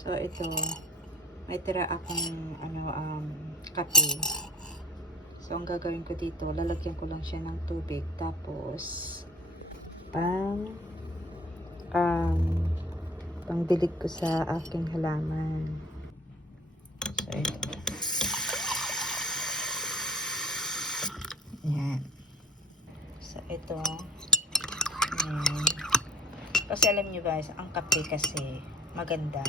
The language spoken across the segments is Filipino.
So, ito, may tira akong kape. So, ang gagawin ko dito, lalagyan ko lang siya ng tubig. Tapos, pangdilig ko sa aking halaman. So, ito. Ayan. So, ito. Ayan. Kasi alam nyo guys, ang kape kasi maganda.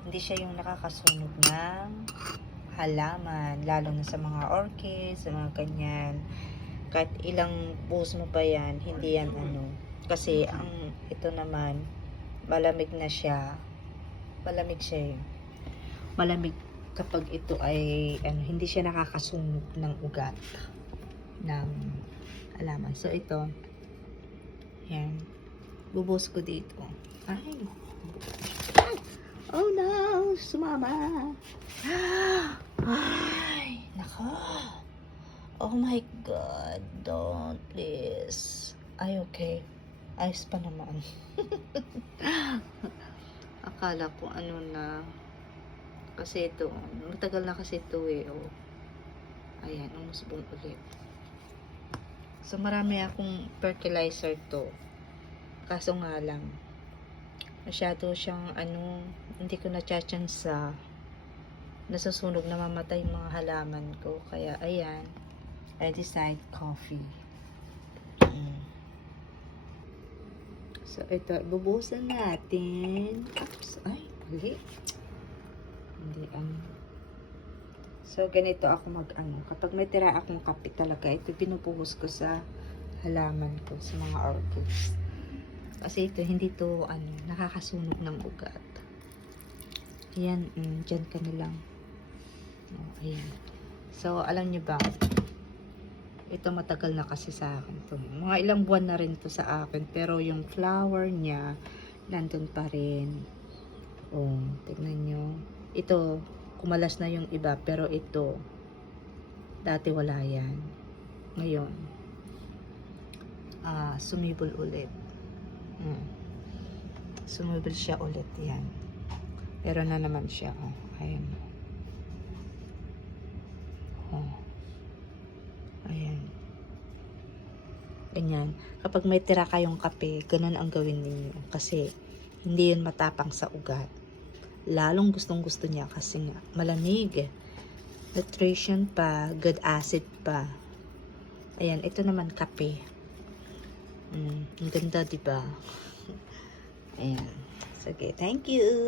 Hindi siya yung nakakasunog ng halaman. Lalo na sa mga orchids, sa mga ganyan. Kahit ilang buhos mo pa yan, hindi yan Kasi ang ito naman, malamig na siya. Malamig siya eh. Malamig kapag ito ay hindi siya nakakasunog ng ugat ng halaman. So ito, yan. Bubuhos ko dito. Ay. Oh no, sumama. Ay, nako. Oh my God, don't please. Ay, okay. Ayos pa naman. Akala ko na. Kasi ito, matagal na kasi ito eh. Oh. Ayan, umusbong ulit. So, marami akong fertilizer to. Kaso nga lang, masyado siyang hindi ko na-chance nasusunog, na mamatay mga halaman ko. Kaya, ayan, I decide coffee. So, ito, bubuhusan natin. Oops, ay, mali. Hindi, So, ganito ako kapag may tira akong kape talaga, ito binubuhos ko sa halaman ko, sa mga orchids. Kasi ito, hindi to, nakakasunog ng ugat. Ayan, dyan ka na lang. Oh, ayan. So, alam nyo ba, ito matagal na kasi sa akin to. Mga ilang buwan na rin to sa akin. Pero yung flower niya, nandun pa rin. Oh, tignan nyo. Ito, kumalas na yung iba. Pero ito, dati wala yan. Ngayon, sumibol ulit. Sumibol siya ulit. Yan. Pero na naman siya. Oh, ayan. Oh. Ayan. Ganyan. Kapag may tira kayong kape, ganun ang gawin ninyo. Kasi, hindi yun matapang sa ugat. Lalong gustong gusto niya kasi nga, malamig. Nutrition pa, good acid pa. Ayan, ito naman kape. Ang ganda, diba? Ayan. Sige, thank you.